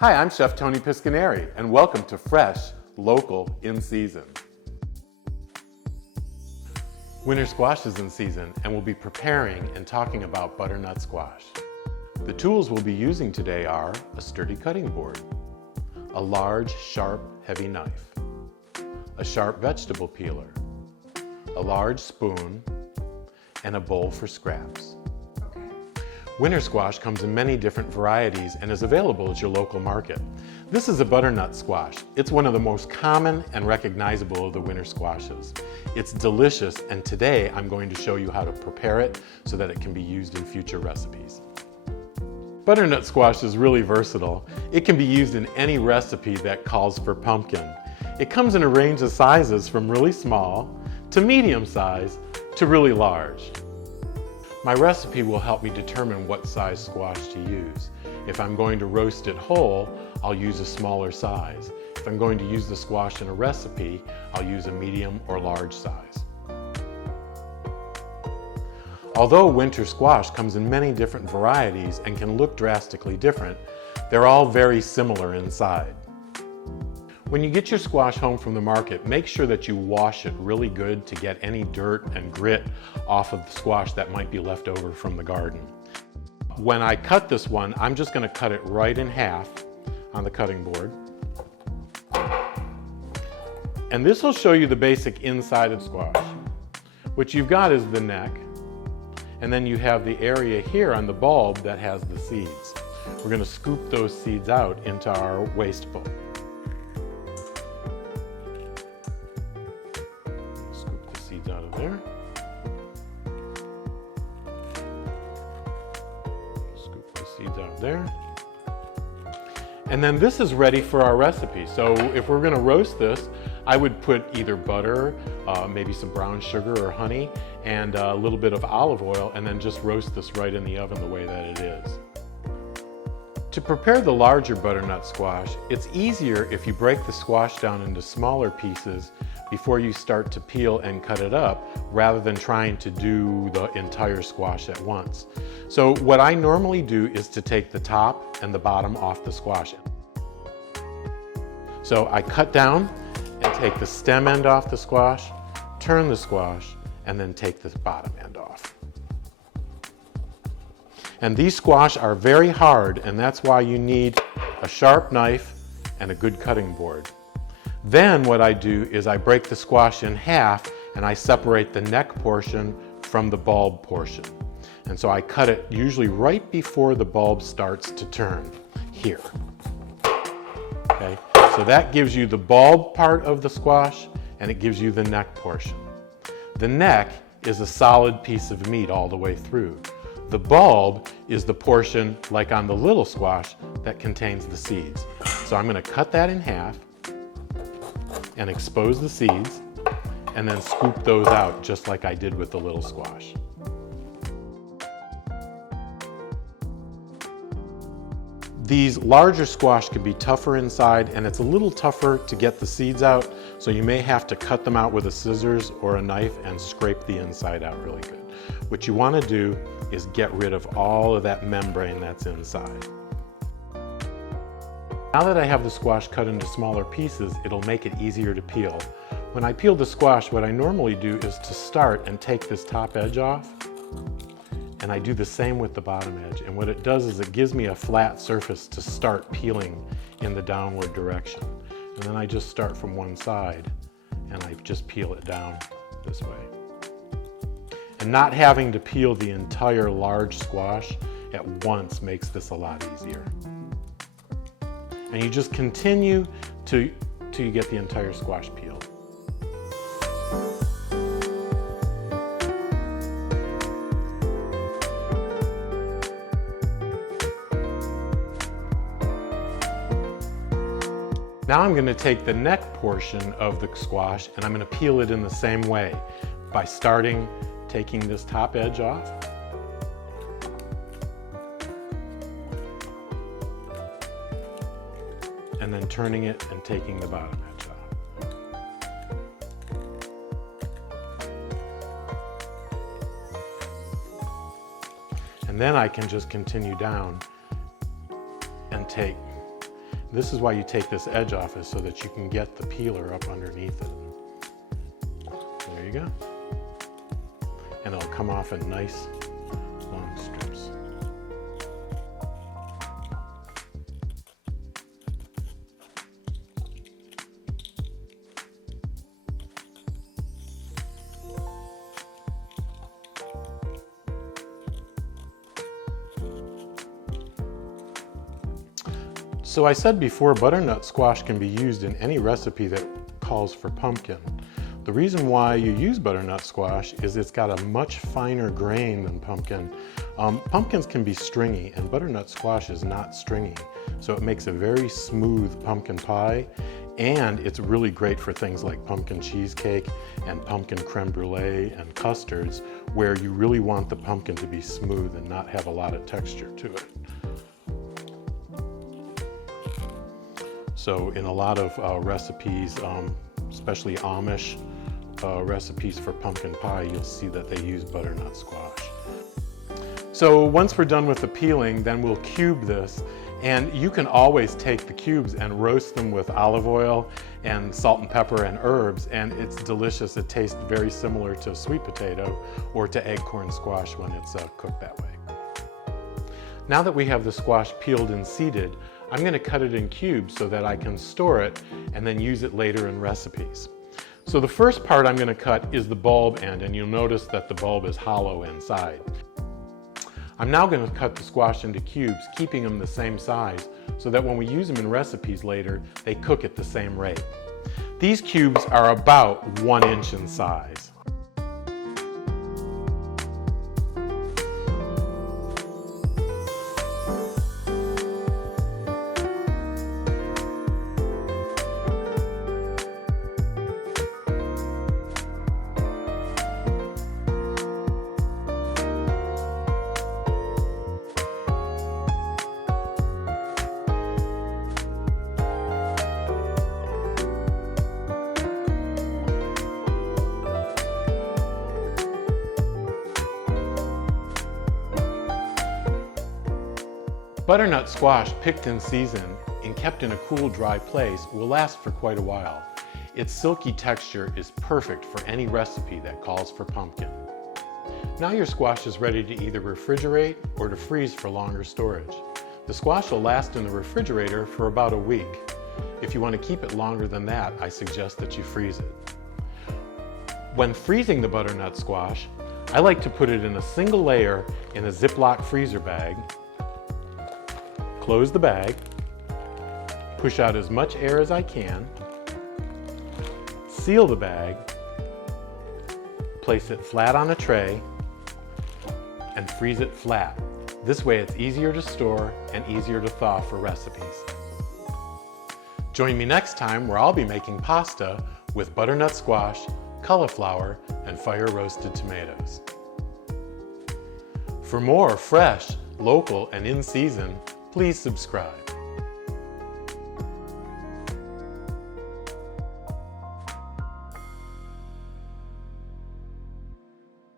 Hi, I'm Chef Tony Pisconeri, and welcome to Fresh, Local, in Season. Winter squash is in season, and we'll be preparing and talking about butternut squash. The tools we'll be using today are a sturdy cutting board, a large, sharp, heavy knife, a sharp vegetable peeler, a large spoon, and a bowl for scraps. Winter squash comes in many different varieties and is available at your local market. This is a butternut squash. It's one of the most common and recognizable of the winter squashes. It's delicious, and today I'm going to show you how to prepare it so that it can be used in future recipes. Butternut squash is really versatile. It can be used in any recipe that calls for pumpkin. It comes in a range of sizes from really small to medium size to really large. My recipe will help me determine what size squash to use. If I'm going to roast it whole, I'll use a smaller size. If I'm going to use the squash in a recipe, I'll use a medium or large size. Although winter squash comes in many different varieties and can look drastically different, they're all very similar inside. When you get your squash home from the market, make sure that you wash it really good to get any dirt and grit off of the squash that might be left over from the garden. When I cut this one, I'm just going to cut it right in half on the cutting board. And this will show you the basic inside of squash. What you've got is the neck, and then you have the area here on the bulb that has the seeds. We're going to scoop those seeds out into our waste bowl. Seeds out of there. Scoop the seeds out there. And then this is ready for our recipe. So if we're going to roast this, I would put either butter, maybe some brown sugar or honey, and a little bit of olive oil, and then just roast this right in the oven the way that it is. To prepare the larger butternut squash, it's easier if you break the squash down into smaller pieces before you start to peel and cut it up, rather than trying to do the entire squash at once. So what I normally do is to take the top and the bottom off the squash. So I cut down and take the stem end off the squash, turn the squash, and then take the bottom end off. And these squash are very hard, and that's why you need a sharp knife and a good cutting board. Then what I do is I break the squash in half, and I separate the neck portion from the bulb portion. And so I cut it usually right before the bulb starts to turn, here. Okay, so that gives you the bulb part of the squash, and it gives you the neck portion. The neck is a solid piece of meat all the way through. The bulb is the portion, like on the little squash, that contains the seeds. So I'm going to cut that in half and expose the seeds, and then scoop those out just like I did with the little squash. These larger squash can be tougher inside, and it's a little tougher to get the seeds out, so you may have to cut them out with a scissors or a knife and scrape the inside out really good. What you want to do is get rid of all of that membrane that's inside. Now that I have the squash cut into smaller pieces, it'll make it easier to peel. When I peel the squash, what I normally do is to start and take this top edge off, and I do the same with the bottom edge. And what it does is it gives me a flat surface to start peeling in the downward direction. And then I just start from one side, and I just peel it down this way. And not having to peel the entire large squash at once makes this a lot easier. And you just continue till you get the entire squash peeled. Now I'm going to take the neck portion of the squash, and I'm going to peel it in the same way by taking this top edge off, and then turning it and taking the bottom edge off. And then I can just continue down and take This is why you take this edge off, is so that you can get the peeler up underneath it. There you go. And it'll come off in nice long strips. So I said before, butternut squash can be used in any recipe that calls for pumpkin. The reason why you use butternut squash is it's got a much finer grain than pumpkin. Pumpkins can be stringy, and butternut squash is not stringy. So it makes a very smooth pumpkin pie, and it's really great for things like pumpkin cheesecake and pumpkin creme brulee and custards, where you really want the pumpkin to be smooth and not have a lot of texture to it. So in a lot of recipes, especially Amish recipes for pumpkin pie, you'll see that they use butternut squash. So once we're done with the peeling, then we'll cube this, and you can always take the cubes and roast them with olive oil and salt and pepper and herbs, and it's delicious. It tastes very similar to sweet potato or to acorn squash when it's cooked that way. Now that we have the squash peeled and seeded, I'm going to cut it in cubes so that I can store it and then use it later in recipes. So the first part I'm going to cut is the bulb end, and you'll notice that the bulb is hollow inside. I'm now going to cut the squash into cubes, keeping them the same size so that when we use them in recipes later, they cook at the same rate. These cubes are about 1 inch in size. Butternut squash picked in season and kept in a cool, dry place will last for quite a while. Its silky texture is perfect for any recipe that calls for pumpkin. Now your squash is ready to either refrigerate or to freeze for longer storage. The squash will last in the refrigerator for about a week. If you want to keep it longer than that, I suggest that you freeze it. When freezing the butternut squash, I like to put it in a single layer in a Ziploc freezer bag. Close the bag, push out as much air as I can, seal the bag, place it flat on a tray, and freeze it flat. This way it's easier to store and easier to thaw for recipes. Join me next time where I'll be making pasta with butternut squash, cauliflower, and fire-roasted tomatoes. For more fresh, local, and in season, please subscribe.